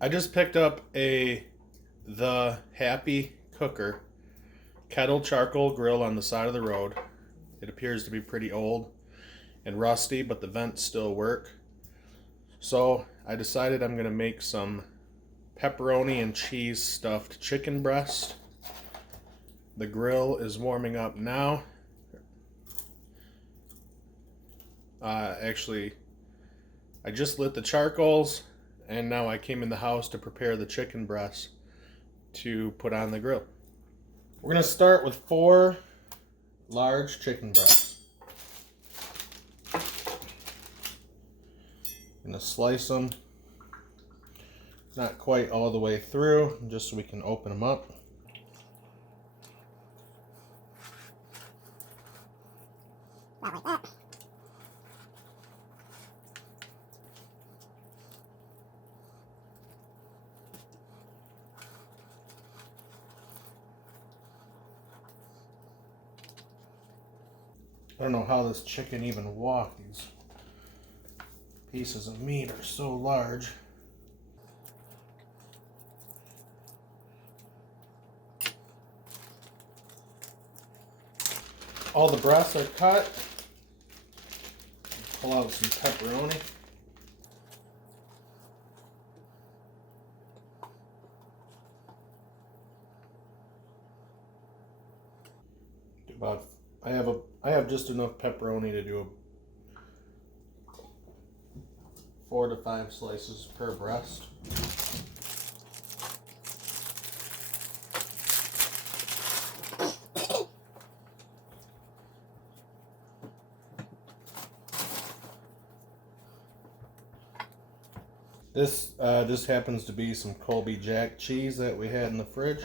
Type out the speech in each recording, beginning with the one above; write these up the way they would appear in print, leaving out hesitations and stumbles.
I just picked up the Happy Cooker kettle charcoal grill on the side of the road. It appears to be pretty old and rusty, but the vents still work. So I decided I'm gonna make some pepperoni and cheese stuffed chicken breast. The grill is warming up now. Actually, I just lit the charcoals, and now I came in the house to prepare the chicken breast to put on the grill. We're gonna start with 4 large chicken breasts. I'm gonna slice them, not quite all the way through, just so we can open them up. Not like that. I don't know how this chicken even walked. These pieces of meat are so large. All the breasts are cut. Pull out some pepperoni. I have just enough pepperoni to do 4 to 5 slices per breast. This happens to be some Colby Jack cheese that we had in the fridge.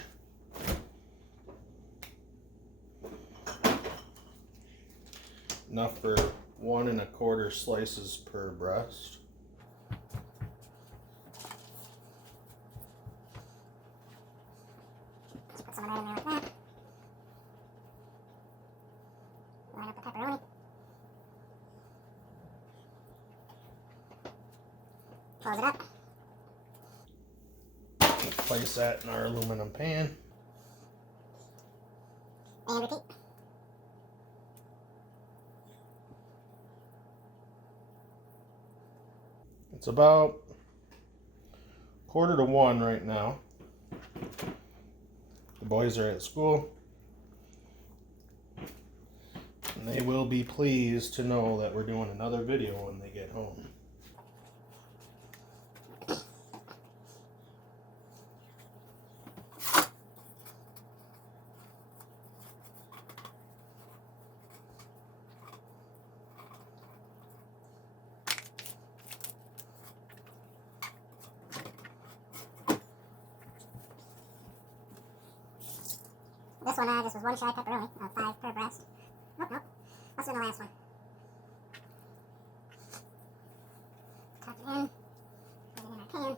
Enough for 1 1/4 slices per breast. Just put some of that in there like that. Line up the pepperoni. Close it up. Place that in our aluminum pan. And repeat. It's about 1:45 right now. The boys are at school, and they will be pleased to know that we're doing another video when they get home. This was 1 shy pepperoni of 5 per breast. Oh, no. Let's do the last one. Tuck it in. Put it in our pan.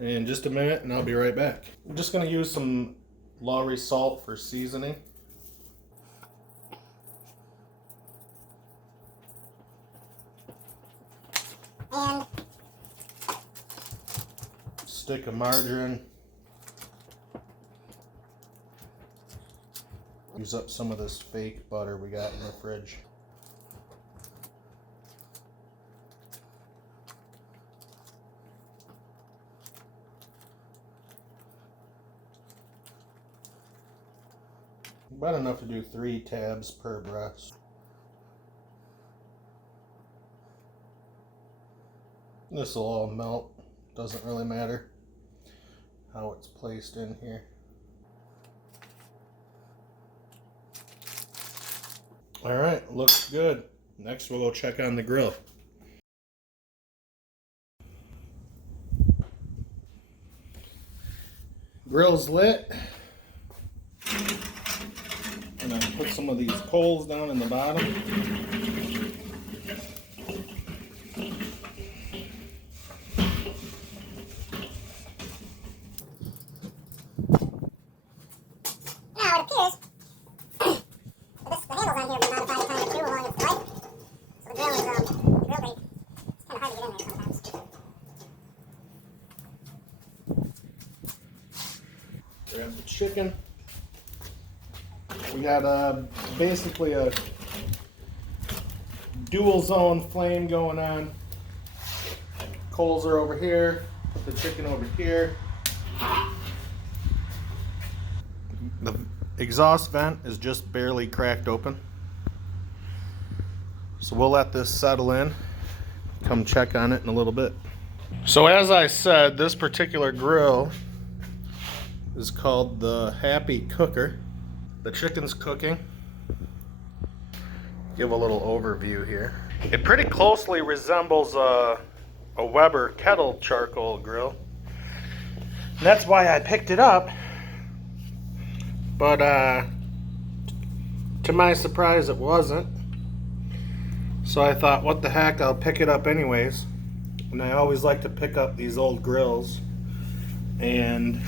In just a minute, and I'll be right back. I'm just going to use some Lawry salt for seasoning. And Stick of margarine. Use up some of this fake butter we got in the fridge. About enough to do 3 tabs per breast. This will all melt. Doesn't really matter how it's placed in here. Alright, looks good. Next we'll go check on the grill. Grill's lit. And I put some of these coals down in the bottom. now it appears the handles on here have been modified to kind of chew along its life. So the grill is, the grill grate, it's kind of hard to get in there sometimes. grab the chicken. We got basically a dual zone flame going on. Coals are over here. Put the chicken over here. The exhaust vent is just barely cracked open. So we'll let this settle in. Come check on it in a little bit. So as I said, this particular grill is called the Happy Cooker. The chicken's cooking. Give a little overview here. It pretty closely resembles a Weber kettle charcoal grill. And that's why I picked it up. But to my surprise, it wasn't. So I thought, what the heck, I'll pick it up anyways. And I always like to pick up these old grills. And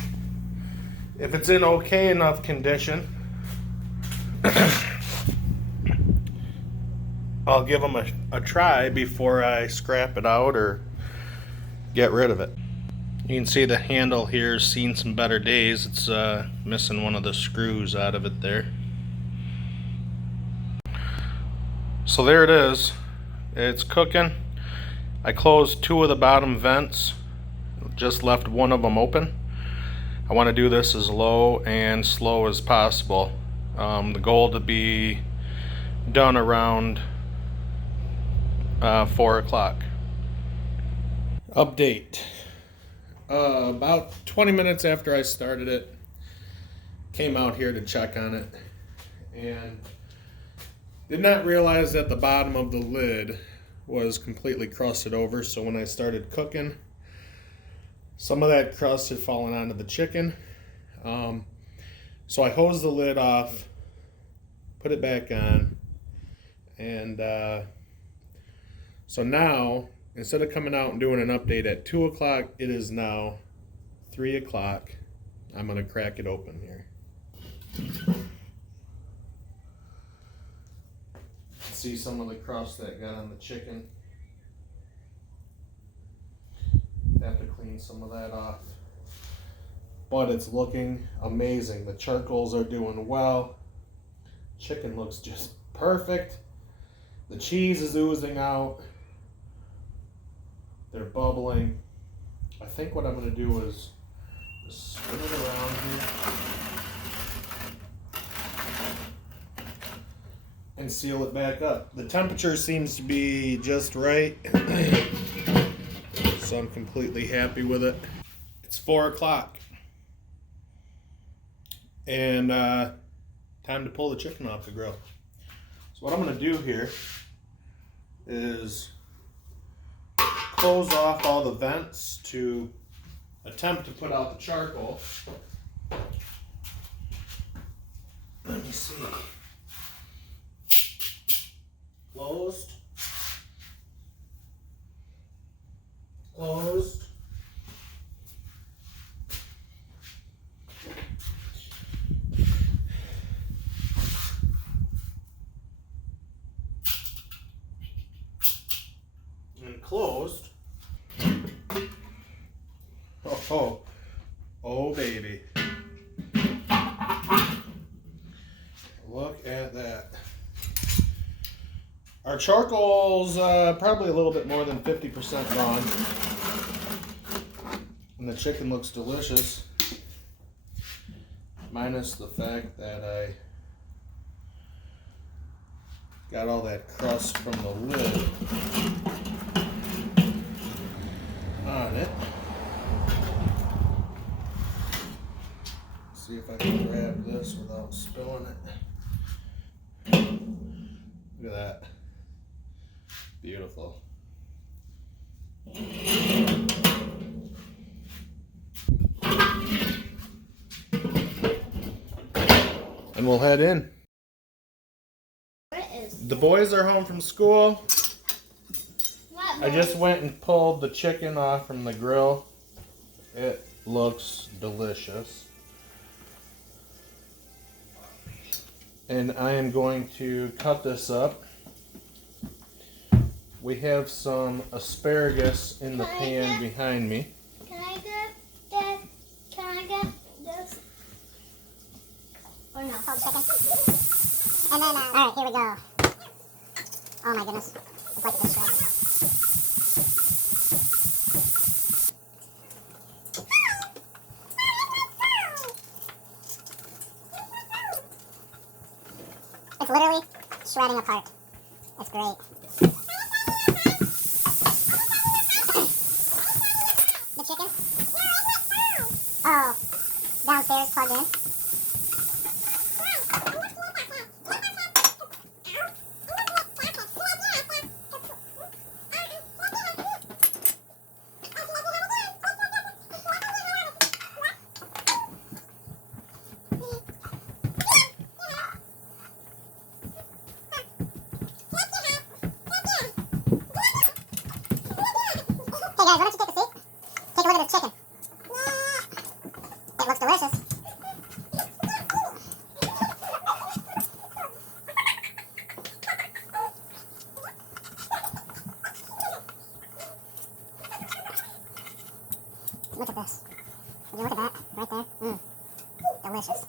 if it's in okay enough condition, I'll give them a try before I scrap it out or get rid of it. You can see the handle here's seen some better days. It's missing one of the screws out of it there. So there it is. It's cooking. I closed 2 of the bottom vents. Just left one of them open. I want to do this as low and slow as possible. The goal to be done around 4 o'clock. Update. About 20 minutes after I started it, came out here to check on it, and did not realize that the bottom of the lid was completely crusted over. So when I started cooking, some of that crust had fallen onto the chicken. So I hosed the lid off, put it back on, and so now, instead of coming out and doing an update at 2 o'clock, it is now 3 o'clock. I'm going to crack it open here. See some of the crust that got on the chicken. Have to clean some of that off. But it's looking amazing. The charcoals are doing well. Chicken looks just perfect. The cheese is oozing out. They're bubbling. I think what I'm going to do is just spin it around here and seal it back up. The temperature seems to be just right, so I'm completely happy with it. It's 4 o'clock, and time to pull the chicken off the grill. So what I'm going to do here is close off all the vents to attempt to put out the charcoal. Let me see. Closed. Closed. And closed. Oh, baby. Look at that. Our charcoal's probably a little bit more than 50% gone. And the chicken looks delicious. Minus the fact that I got all that crust from the lid on it. See if I can grab this without spilling it. Look at that. Beautiful. And we'll head in. The boys are home from school. I just went and pulled the chicken off from the grill. It looks delicious. And I am going to cut this up. We have some asparagus in the pan behind me. Can I get this? cold chicken. And then, alright, here we go. Oh my goodness. It's like this shred. It's literally shredding apart. It's great. The chicken? Oh, downstairs plugged in. Hey guys, why don't you take a seat? Take a look at this chicken. It looks delicious. Look at this. Would you look at that? Right there? Delicious.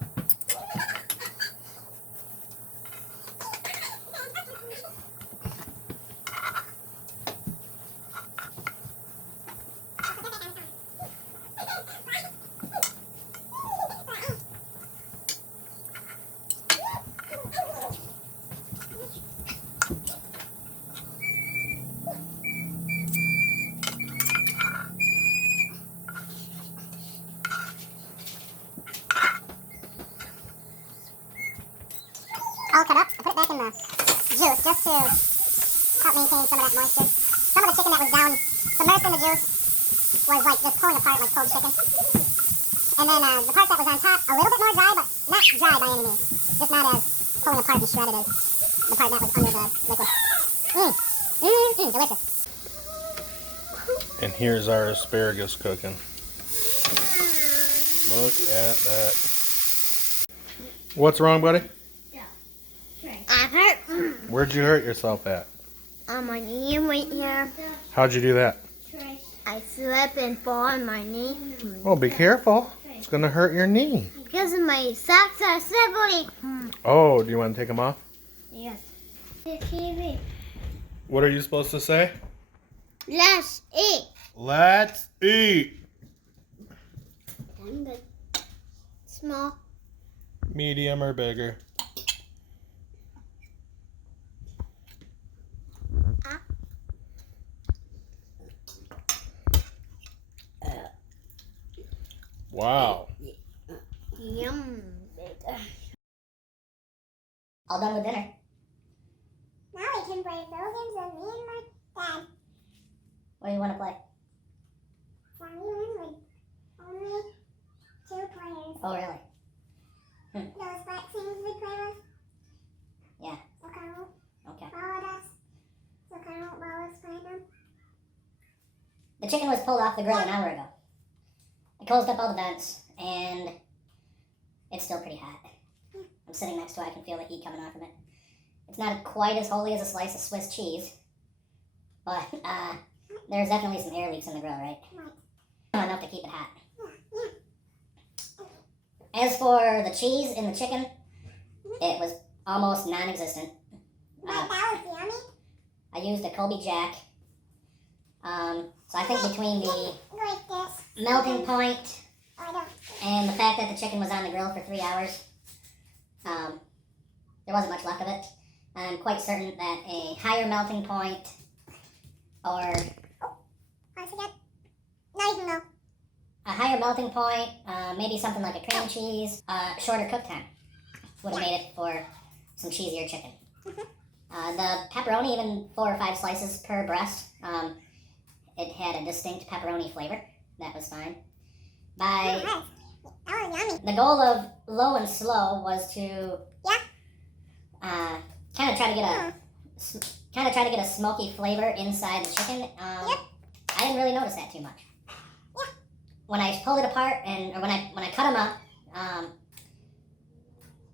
All cut up. I put it back in the juice just to help maintain some of that moisture. Some of the chicken that was down, submerged in the juice, was like just pulling apart like cold chicken. And then the part that was on top, a little bit more dry, but not dry by any means. Just not as pulling apart and shredded as the part that was under the liquid. Delicious. And here's our asparagus cooking. Look at that. What's wrong, buddy? I'm hurt. Where'd you hurt yourself at? On my knee right here. How'd you do that? I slipped and fall on my knee. Oh, be careful. It's gonna hurt your knee. Because of my socks are slippery. Oh, do you want to take them off? Yes. The TV. What are you supposed to say? Let's eat. Let's eat. I'm good. Small. Medium or bigger? Wow. Yum. All done with dinner. Now we can play those games with me and my dad. What do you want to play? Family only. Only 2 players. Oh, really? Those black things we play with? Yeah. Okay. Okay. Followed us. So kind of while us playing them. The chicken was pulled off the grill an hour ago. I closed up all the vents, and it's still pretty hot. I'm sitting next to it, I can feel the heat coming off of it. It's not quite as holy as a slice of Swiss cheese, but there's definitely some air leaks in the grill, right? Not enough to keep it hot. As for the cheese in the chicken, it was almost non-existent. That was yummy. I used a Colby Jack. So I think between the melting point and the fact that the chicken was on the grill for 3 hours, there wasn't much left of it. I'm quite certain that a higher melting point or I forget. No, you can know. A higher melting point, maybe something like a cream cheese, shorter cook time would have made it for some cheesier chicken. The pepperoni, even 4 or 5 slices per breast, it had a distinct pepperoni flavor. That was fine. The goal of low and slow was to kind of try to get a smoky flavor inside the chicken. I didn't really notice that too much. When I pulled it apart or when I cut them up,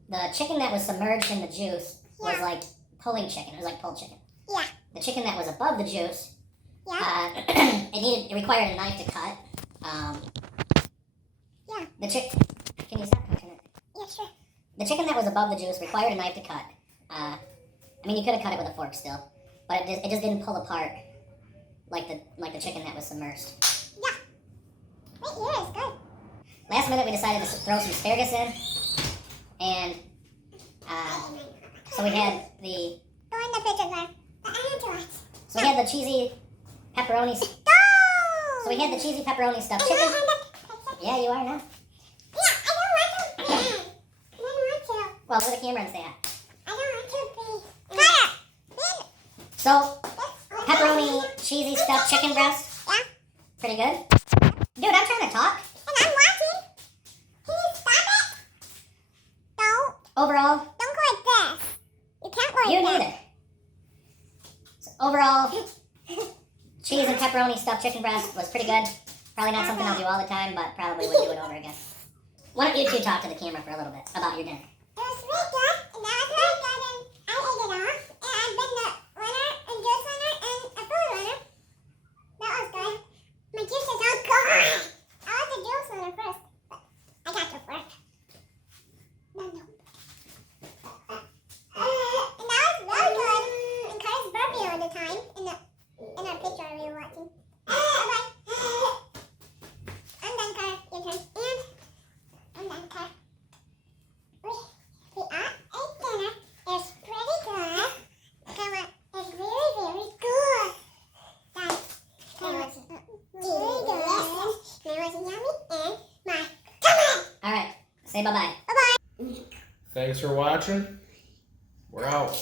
the chicken that was submerged in the juice was like pulling chicken. It was like pulled chicken. Yeah. The chicken that was above the juice, it required a knife to cut. The chicken. Can you stop touching it? Yeah, sure. The chicken that was above the juice required a knife to cut. I mean, you could have cut it with a fork still, but it just didn't pull apart like the chicken that was submersed. Yeah. Right here is good. Last minute, we decided to throw some asparagus in, and so we had the Go in the picture there. so we had the cheesy pepperoni. So we had the cheesy pepperoni stuffed chicken. Yeah, you are now. Yeah, I don't want to. I don't want to. Well, where the camera stay at? I don't want to be. Fire! So pepperoni cheesy stuffed chicken breast. Yeah. Pretty good. Dude, I'm trying to talk. And I'm watching. Can you stop it? Don't. Overall, Don't go like this. You can't go like you that. neither. So overall, cheese and pepperoni stuffed chicken breast was pretty good. Probably not something I'll do all the time, but probably would do it over again. Why don't you two talk to the camera for a little bit about your dinner? It was really good, and that was really good, and I ate it all. And I've been the winner, a juice winner, and a food winner. That was good. My juice is all gone. I was the juice winner first, but I got the first. No. And that was really good. And Carter's birthday all the time in our picture we were watching. Bye-bye. I'm done, Carter. Your turn. And I'm done, Carter. We are ate dinner. It's pretty good. It's very, very good. Guys, it was really delicious. And it was yummy in my tummy. All right, say bye-bye. Bye-bye. Thanks for watching. We're out.